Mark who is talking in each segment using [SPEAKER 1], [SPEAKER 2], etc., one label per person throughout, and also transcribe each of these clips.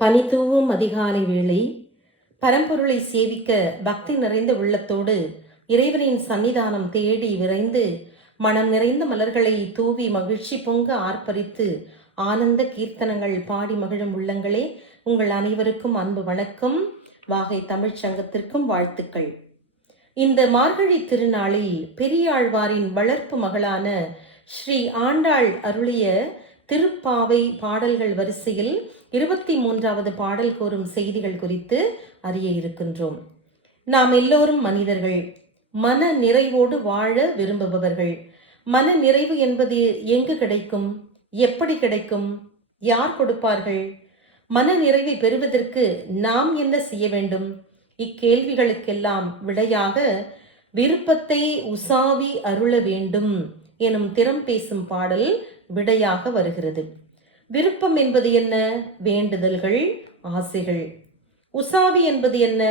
[SPEAKER 1] பனிதூவும் அதிகாலை வேளை பரம்பொருளை சேவிக்க பக்தி நிறைந்த உள்ளத்தோடு இறைவனின் சன்னிதானம் தேடி விரைந்து மனம் நிறைந்த மலர்களை தூவி மகிழ்ச்சி பொங்க ஆர்ப்பரித்து ஆனந்த கீர்த்தனங்கள் பாடி மகிழும் உள்ளங்களே உங்கள் அனைவருக்கும் அன்பு வணக்கம். வாகை தமிழ்ச் சங்கத்திற்கும் வாழ்த்துக்கள். இந்த மார்கழி திருநாளில் பெரியாழ்வாரின் வளர்ப்பு மகளான ஸ்ரீ ஆண்டாள் அருளிய திருப்பாவை பாடல்கள் வரிசையில் இருபத்தி மூன்றாவது பாடல் கூறும் செய்திகள் குறித்து அறிய இருக்கின்றோம். நாம் எல்லோரும் மனிதர்கள். மன நிறைவோடு வாழ விரும்புபவர்கள். மன நிறைவு என்பது எங்கு கிடைக்கும்? எப்படி கிடைக்கும்? யார் கொடுப்பார்கள்? மன நிறைவை பெறுவதற்கு நாம் என்ன செய்ய வேண்டும்? இக்கேள்விகளுக்கெல்லாம் விடையாக விருப்பத்தை உசாவி அருள வேண்டும் எனும் திறம் பேசும் பாடல் விடையாக வருகிறது. விருப்பம் என்பது என்ன? வேண்டுதல்கள் ஆசைகள். உசாவி என்பது என்ன?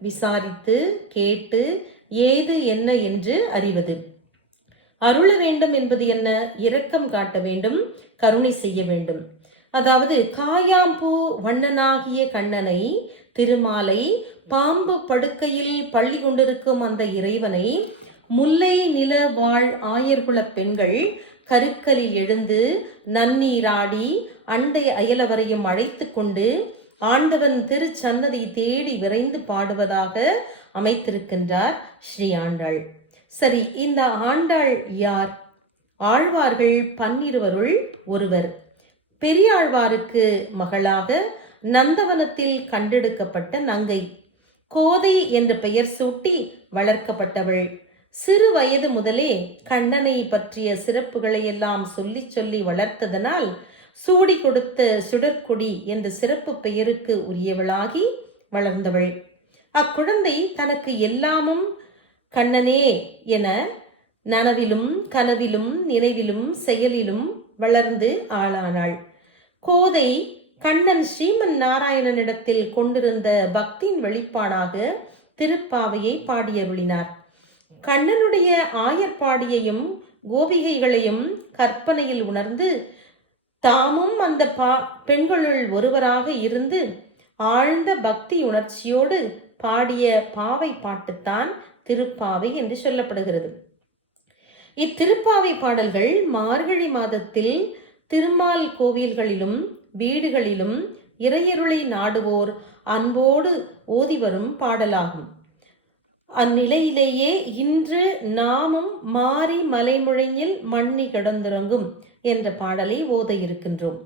[SPEAKER 1] விசாரித்து கேட்டு ஏது என்ன என்று அறிவது. அருள வேண்டும் என்பது என்ன? இரக்கம் காட்ட வேண்டும் கருணை செய்ய வேண்டும். அதாவது காயாம்பூ வண்ணனாகிய கண்ணனை திருமாலை பாம்பு படுக்கையில் பள்ளி கொண்டிருக்கும் அந்த இறைவனை முல்லை நில வாழ் ஆயர்குல பெண்கள் கருக்கலில் எழுந்து நன்னீராடி அண்டை அயலவரையும் அழைத்து கொண்டு ஆண்டவன் திருச்சன்னதி தேடி விரைந்து பாடுவதாக அமைத்திருக்கின்றார் ஸ்ரீ ஆண்டாள். சரி இந்த ஆண்டாள் யார்? ஆழ்வார்கள் பன்னிருவருள் ஒருவர். பெரியாழ்வாருக்கு மகளாக நந்தவனத்தில் கண்டெடுக்கப்பட்ட நங்கை. கோதை என்ற பெயர் சூட்டி வளர்க்கப்பட்டவள். சிறு வயது முதலே கண்ணனை பற்றிய சிறப்புகளை எல்லாம் சொல்லி சொல்லி வளர்த்ததனால் சூடி கொடுத்த சுடற்கொடி என்ற சிறப்பு பெயருக்கு உரியவளாகி வளர்ந்தவள். அக்குழந்தை தனக்கு எல்லாமும் கண்ணனே என நனவிலும் கனவிலும் நினைவிலும் செயலிலும் வளர்ந்து ஆளானாள். கோதை கண்ணன் ஸ்ரீமன் நாராயணனிடத்தில் கொண்டிருந்த பக்தியின் வெளிப்பாடாக திருப்பாவையை பாடியருளினார். கண்ணனுடைய ஆயர்பாடியையும் கோபிகைகளையும் கற்பனையில் உணர்ந்து தாமும் அந்த பா பெண்களுள் ஒருவராக இருந்து ஆழ்ந்த பக்தி உணர்ச்சியோடு பாடிய பாவை பாட்டுத்தான் திருப்பாவை என்று சொல்லப்படுகிறது. இத்திருப்பாவை பாடல்கள் மார்கழி மாதத்தில் திருமால் கோவில்களிலும் வீடுகளிலும் இறையருளை நாடுவோர் அன்போடு ஓதி வரும் பாடலாகும். அந்நிலையிலேயே இன்று நாமும் மாறி மலைமுழையில் மண்ணி கிடந்துறங்கும் என்ற பாடலை ஓத இருக்கின்றோம்.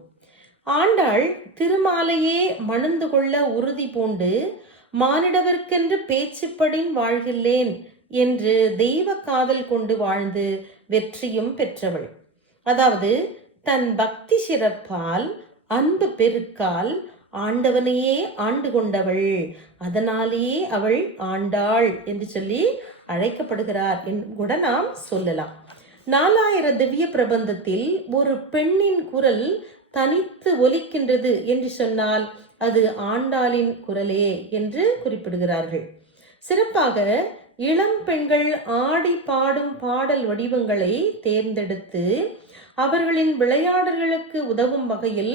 [SPEAKER 1] ஆண்டாள் திருமாலையே மணந்து கொள்ள உறுதி பூண்டு மானிடவர்க்கென்று பேச்சுப்படின் வாழ்கில்லேன் என்று தெய்வ காதல் கொண்டு வாழ்ந்து வெற்றியும் பெற்றவள். அதாவது தன் பக்தி சிறப்பால் அன்பு பெருக்கால் ஆண்டவனையே ஆண்டு கொண்டவள். அதனாலேயே அவள் ஆண்டாள் என்று சொல்லி அழைக்கப்படுகிறார் என் கூட நாம் சொல்லலாம். நாலாயிர திவ்ய பிரபந்தத்தில் ஒரு பெண்ணின் குரல் தனித்து ஒலிக்கின்றது என்று சொன்னால் அது ஆண்டாளின் குரலே என்று குறிப்பிடுகிறார்கள். சிறப்பாக இளம் பெண்கள் ஆடி பாடும் பாடல் வடிவங்களை தேர்ந்தெடுத்து அவர்களின் விளையாடல்களுக்கு உதவும் வகையில்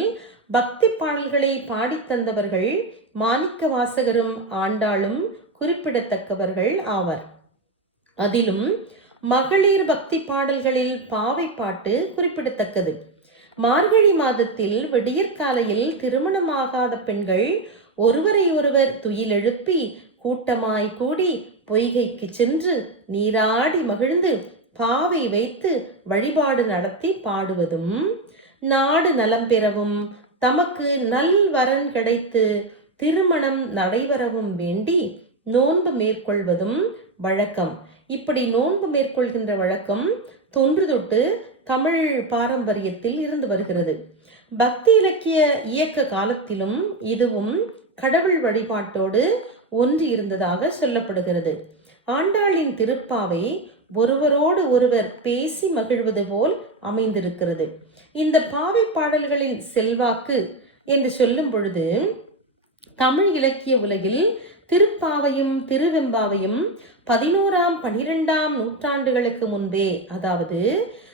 [SPEAKER 1] பக்தி பாடல்களை பாடித் தந்தவர்கள் மாணிக்க வாசகரும் ஆண்டாளும் குறிப்பிடத்தக்கவர்கள் ஆவர். அதிலும் மகளிர் பக்தி பாடல்களில் பாவை பாட்டு குறிப்பிடத்தக்கது. மார்கழி மாதத்தில் விடியற்காலையில் திருமணமாகாத பெண்கள் ஒருவரை ஒருவர் துயிலெழுப்பி கூட்டமாய் கூடி பொய்கைக்கு சென்று நீராடி மகிழ்ந்து பாவை வைத்து வழிபாடு நடத்தி பாடுவதும் நாடு நலம் பெறவும் தமக்கு நல்வரன் கிடைத்து திருமணம் நடைபெறவும் வேண்டி நோன்பு மேற்கொள்வதும் வழக்கம். இப்படி நோன்பு மேற்கொள்கின்ற வழக்கம் தொன்று தொட்டு தமிழ் பாரம்பரியத்தில் இருந்து வருகிறது. பக்தி இலக்கிய இயக்க காலத்திலும் இதுவும் கடவுள் வழிபாட்டோடு ஒன்று இருந்ததாக சொல்லப்படுகிறது. ஆண்டாளின் திருப்பாவை ஒருவரோடு ஒருவர் பேசி மகிழ்வது போல் அமைந்திருக்கிறது. இந்த பாவை பாடல்களின் செல்வாக்கு என்று சொல்லும் பொழுது தமிழ் இலக்கிய உலகில் திருப்பாவையும் திருவெம்பாவையும் பதினோராம் பனிரெண்டாம் நூற்றாண்டுகளுக்கு முன்பே அதாவது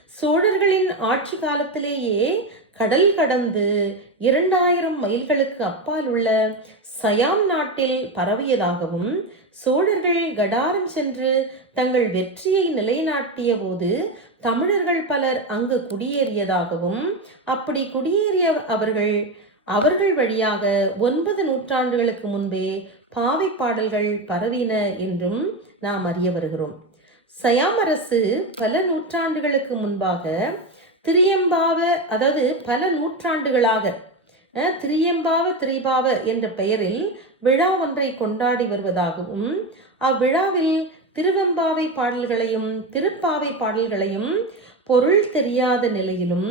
[SPEAKER 1] சோழர்களின் ஆட்சி காலத்திலேயே கடல் கடந்து இரண்டாயிரம் மைல்களுக்கு அப்பால் உள்ள சயாம் நாட்டில் பரவியதாகவும் சோழர்கள் கடாரம் சென்று தங்கள் வெற்றியை நிலைநாட்டிய போது தமிழர்கள் பலர் அங்கு குடியேறியதாகவும் அப்படி குடியேறிய அவர்கள் அவர்கள் வழியாக ஒன்பது நூற்றாண்டுகளுக்கு முன்பே பாவை பாடல்கள் பரவின என்றும் நாம் அறிய வருகிறோம். சயாம் அரசு பல நூற்றாண்டுகளுக்கு முன்பாக திரியம்பாவ அதாவது பல நூற்றாண்டுகளாக அஹ், திரியம்பாவ திரிபாவ என்ற பெயரில் விழா ஒன்றை கொண்டாடி வருவதாகவும் அவ்விழாவில் திருவெம்பாவை பாடல்களையும் திருப்பாவை பாடல்களையும் பொருள் தெரியாத நிலையிலும்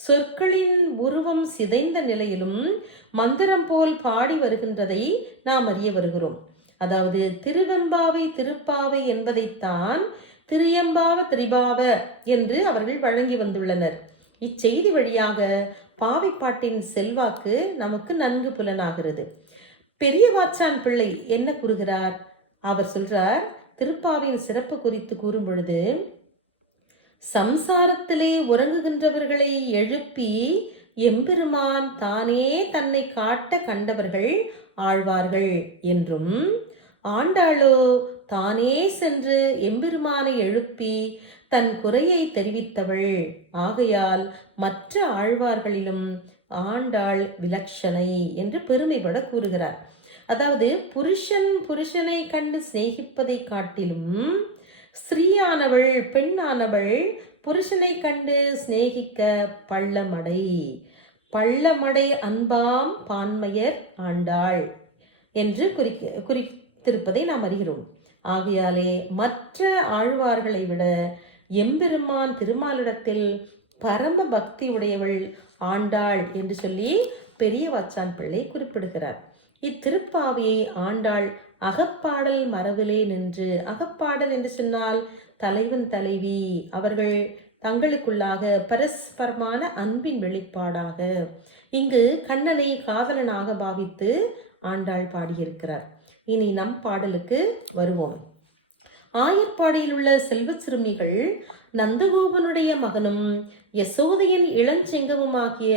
[SPEAKER 1] சொற்களின் உருவம் சிதைந்த நிலையிலும் மந்திரம் போல் பாடி வருகின்றதை நாம் அறிய வருகிறோம். அதாவது திருவெம்பாவை திருப்பாவை என்பதைத்தான் திரியம்பாவ திரிபாவ என்று அவர்கள் வழங்கி வந்துள்ளனர். இச்செய்தி வழியாக பாவைப்பாட்டின் செல்வாக்கு நமக்கு நன்கு புலனாகிறது. பெரிய வாச்சான் பிள்ளை என்ன கூறுகிறார்? அவர் சொல்றார் திருப்பாவின் சிறப்பு குறித்து கூறும் பொழுது சம்சாரத்திலே உறங்குகின்றவர்களை எழுப்பி எம்பெருமான் தானே தன்னை காட்ட கண்டவர்கள் ஆழ்வார்கள் என்றும் ஆண்டாளோ தானே சென்று எம்பெருமானை எழுப்பி தன் குறையை தெரிவித்தவள். ஆகையால் மற்ற ஆழ்வார்களிலும் ஆண்டாள் விலட்சணை என்று பெருமைப்பட கூறுகிறார். அதாவது புருஷன் புருஷனை கண்டு சிநேகிப்பதை காட்டிலும் ஸ்திரீயானவள் பெண்ணானவள் புருஷனை கண்டு சிநேகிக்க பள்ளமடை. பள்ளமடை அன்பாம் பான்மையர் ஆண்டாள் என்று குறிக்க குறித்திருப்பதை நாம் அறிகிறோம். ஆகையாலே மற்ற ஆழ்வார்களை விட எம்பெருமான் திருமாலிடத்தில் பரம பக்தி உடையவள் ஆண்டாள் என்று சொல்லி பெரிய வச்சான் பிள்ளை குறிப்பிடுகிறார். இத்திருப்பாவையை ஆண்டாள் அகப்பாடல் மரபிலே நின்று அகப்பாடல் என்று சொன்னால் தலைவன் தலைவி அவர்கள் தங்களுக்குள்ளாக பரஸ்பரமான அன்பின் வெளிப்பாடாக இங்கு கண்ணனை காதலனாக பாவித்து ஆண்டாள் பாடியிருக்கிறார். இனி நம் பாடலுக்கு வருவோம். ஆயர்பாடியில் உள்ள செல்வ சிறுமிகள் நந்தகோபனுடைய மகனும் யசோதையின் இளஞ்செங்கமுமாகிய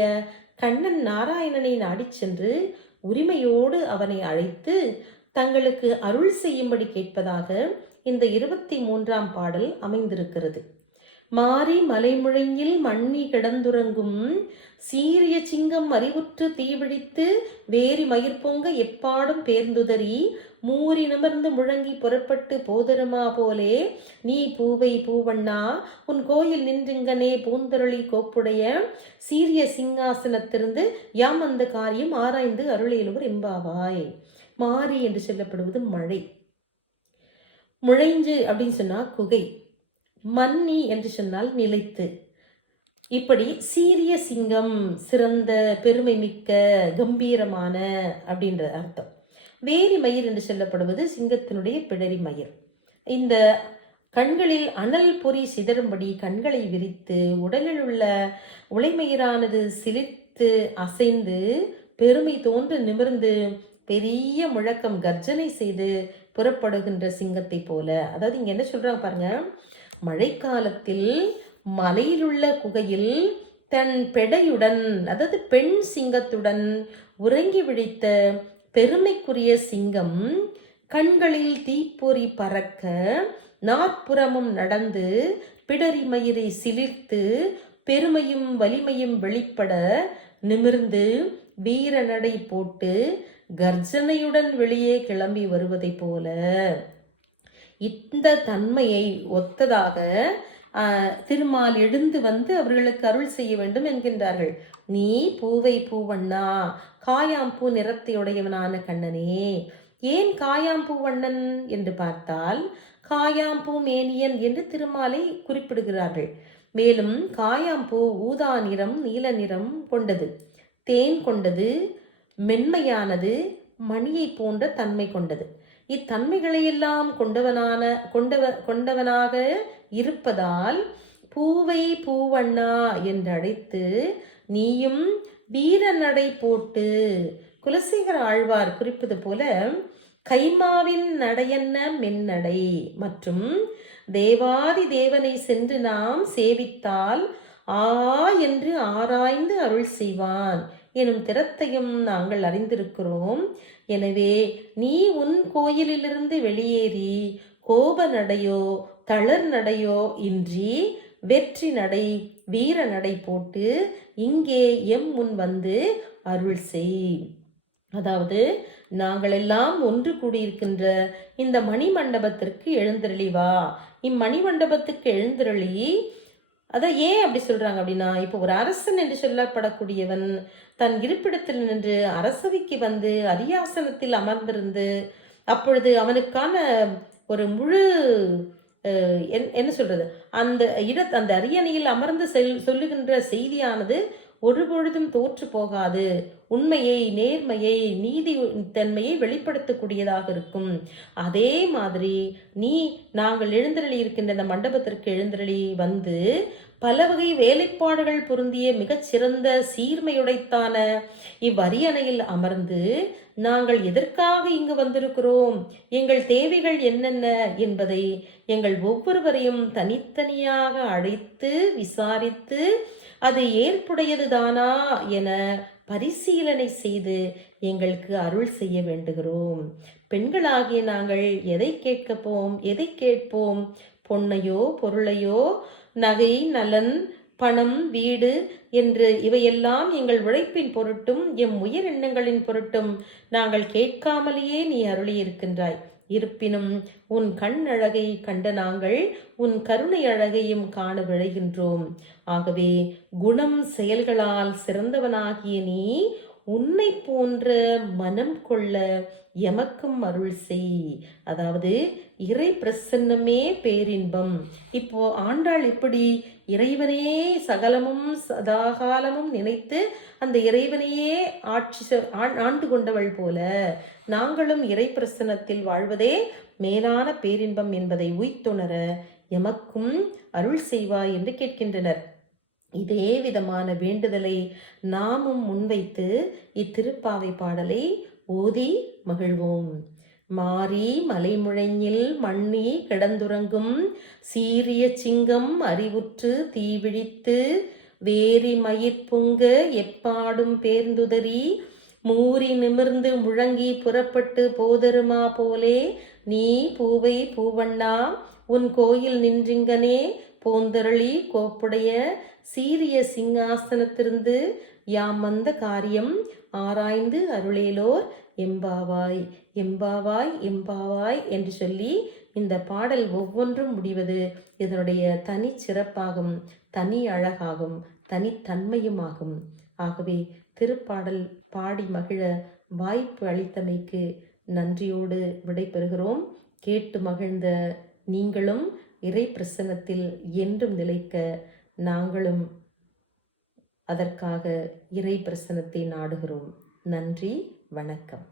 [SPEAKER 1] கண்ணன் நாராயணனை நாடிச் சென்று உரிமையோடு அவனை அழைத்து தங்களுக்கு அருள் செய்யும்படி கேட்பதாக இந்த இருபத்தி மூன்றாம் பாடல் அமைந்திருக்கிறது. மாறி மலைமுழையில் மண்ணி கிடந்துறங்கும் சீரிய சிங்கம் அறிவுற்று தீவிழித்து வேரி மயிர் பொங்க எப்பாடும் பேர்ந்துதறி மூறி நிமிர்ந்து முழங்கி புறப்பட்டு போதருமா போலே? நீ பூவை பூவண்ணா உன் கோயில் நின்றுங்கனே பூந்தருளி கோப்புடைய சீரிய சிங்காசனத்திலிருந்து யாம் அந்த காரியம் ஆராய்ந்து அருளேலுவர் எம்பாவாய் மாறி என்று சொல்லப்படுவது மழை. முழைஞ்சு அப்படின்னு சொன்னா குகை. மன்னி என்று சொன்னால் நிலைத்து. இப்படி சீரிய சிங்கம் சிறந்த பெருமை மிக்க கம்பீரமான அப்படின்ற அர்த்தம். வேரி மயிர் என்று சொல்லப்படுவது சிங்கத்தினுடைய பிடரி மயிர். இந்த கண்களில் அனல் பொறி சிதறும்படி கண்களை விரித்து உடலில் உள்ள உலைமயிரானது சிலிர்த்து அசைந்து பெருமை தோன்று நிமிர்ந்து பெரிய முழக்கம் கர்ஜனை செய்து புறப்படுகின்ற சிங்கத்தை போல. அதாவது இங்க என்ன சொல்றாங்க பாருங்க? மழைக்காலத்தில் மலையிலுள்ள குகையில் தன் பெடையுடன் அதாவது பெண் சிங்கத்துடன் உறங்கி விழித்த பெருமைக்குரிய சிங்கம் கண்களில் தீப்பொறி பறக்க நாற்புறமும் நடந்து பிடரி மயிரை சிலிர்த்து பெருமையும் வலிமையும் வெளிப்பட நிமிர்ந்து வீர நடை போட்டு கர்ஜனையுடன் வெளியே கிளம்பி வருவதைப் போல. இந்த தன்மையை ஒத்ததாக திருமால் எழுந்து வந்து அவர்களுக்கு அருள் செய்ய வேண்டும் என்கின்றார்கள். நீ பூவை பூவண்ணா காயாம்பூ நிறத்தையுடையவனான கண்ணனே ஏன் காயாம்பூ வண்ணன் என்று பார்த்தால் காயாம்பூ மேனியன் என்று திருமாலை குறிப்பிடுகிறார்கள். மேலும் காயாம்பூ ஊதா நிறம் நீல நிறம் கொண்டது. தேன் கொண்டது மென்மையானது மணியை போன்ற தன்மை கொண்டது. இத்தன்மைகளையெல்லாம் கொண்டவனான கொண்டவ கொண்டவனாக இருப்பதால் பூவை பூவண்ணா என்றழைத்து நீயும் வீர நடை போட்டு குலசேகர ஆழ்வார் குறிப்பது போல கைமாவின் நடையன்ன மென்னடை மற்றும் தேவாதி தேவனை சென்று நாம் சேவித்தால் ஆ என்று ஆராய்ந்து அருள் செய்வான். எனும் திறத்தையும் நாங்கள் அறிந்திருக்கிறோம். எனவே நீ உன் கோயிலிலிருந்து வெளியேறி கோப நடையோ தளர் நடையோ இன்றி வெற்றி நடை வீர நடை போட்டு இங்கே எம் முன் வந்து அருள் செய். அதாவது நாங்கள் எல்லாம் ஒன்று கூடியிருக்கின்ற இந்த மணிமண்டபத்திற்கு எழுந்திரளி வா. இம்மணி மண்டபத்துக்கு அதான் ஏன் அப்படி சொல்கிறாங்க அப்படின்னா இப்போ ஒரு அரசன் என்று சொல்லப்படக்கூடியவன் தன் இருப்பிடத்தில் நின்று அரசவைக்கு வந்து அரியாசனத்தில் அமர்ந்திருந்து அப்பொழுது அவனுக்கான ஒரு முழு என்- என்ன சொல்கிறது அந்த இட அந்த அரியணையில் அமர்ந்து செல் சொல்லுகின்ற செய்தியானது ஒரு பொழுதும் தோற்று போகாது. உண்மையை நேர்மையை நீதி தன்மையை வெளிப்படுத்தக்கூடியதாக இருக்கும். அதே மாதிரி நீ நாங்கள் எழுந்தருளி இருக்கின்ற இந்த மண்டபத்திற்கு எழுந்தருளி வந்து பல வகை வேலைப்பாடுகள் பொருந்திய மிகச்சிறந்த சீர்மையுடைத்தான இவ்வரியணையில் அமர்ந்து நாங்கள் எதற்காக இங்கு வந்திருக்கிறோம்? எங்கள் தேவைகள் என்னென்ன என்பதை எங்கள் ஒவ்வொருவரையும் தனித்தனியாக அழைத்து விசாரித்து அது ஏற்புடையதுதானா என பரிசீலனை செய்து எங்களுக்கு அருள் செய்ய வேண்டுகிறோம். பெண்களாகிய நாங்கள் எதை கேட்கப்போம்? எதை கேட்போம்? பொன்னையோ பொருளையோ நகை நலன் பணம் வீடு என்று இவையெல்லாம் எங்கள் உழைப்பின் பொருட்டும் எம் உயர் எண்ணங்களின் பொருட்டும் நாங்கள் கேட்காமலேயே நீ அருளியிருக்கின்றாய். இருப்பினும் உன் கண் அழகை கண்ட நாங்கள் உன் கருணை அழகையும் காண விழைகின்றோம். ஆகவே குணம் செயல்களால் சிறந்தவனாகிய நீ உன்னை போன்ற மனம் கொள்ள எமக்கும் அருள் செய். அதாவது இறை பிரசன்னமே பேரின்பம். இப்போ ஆண்டாள் இப்படி இறைவனையே சகலமும் சதாகாலமும் நினைத்து அந்த இறைவனையே ஆட்சி ஆண்டு கொண்டவள் போல நாங்களும் இறை பிரசனத்தில் வாழ்வதே மேலான பேரின்பம் என்பதை உய்த்துணர எமக்கும் அருள் செய்வாய் என்று கேட்கின்றனர். இதே விதமான வேண்டுதலை நாமும் முன்வைத்து இத்திருப்பாவை பாடலை ஓதி மகிழ்வோம். மாறி மலைமுழங்கில் மண்ணி கிடந்துறங்கும் சீரிய சிங்கம் அறிவுற்று தீவிழித்து வேரி மயிர்பொங்க எப்பாடும் பேர்ந்துதறி மூறி நிமிர்ந்து முழங்கி புறப்பட்டு போதருமா போலே நீ பூவை பூவண்ணா உன் கோயில் நின்றிங்கனே போந்தருளி கோப்புடைய சீரிய சிங்காசனத்திருந்து யாம் வந்த காரியம் ஆராய்ந்து அருளேலோர் எம்பாவாய் எம்பாவாய் எம்பாவாய் என்று சொல்லி இந்த பாடல் ஒவ்வொன்றும் முடிவது இதனுடைய தனி சிறப்பாகும் தனி அழகாகும் தனித்தன்மையுமாகும். ஆகவே திருப்பாடல் பாடி மகிழ வாய்ப்பு அளித்தமைக்கு நன்றியோடு விடைபெறுகிறோம். கேட்டு மகிழ்ந்த நீங்களும் இறை பிரசன்னத்தில் என்றும் நிலைக்க நாங்களும் அதற்காக இறை பிரசன்னத்தை நாடுகிறோம். நன்றி வணக்கம்.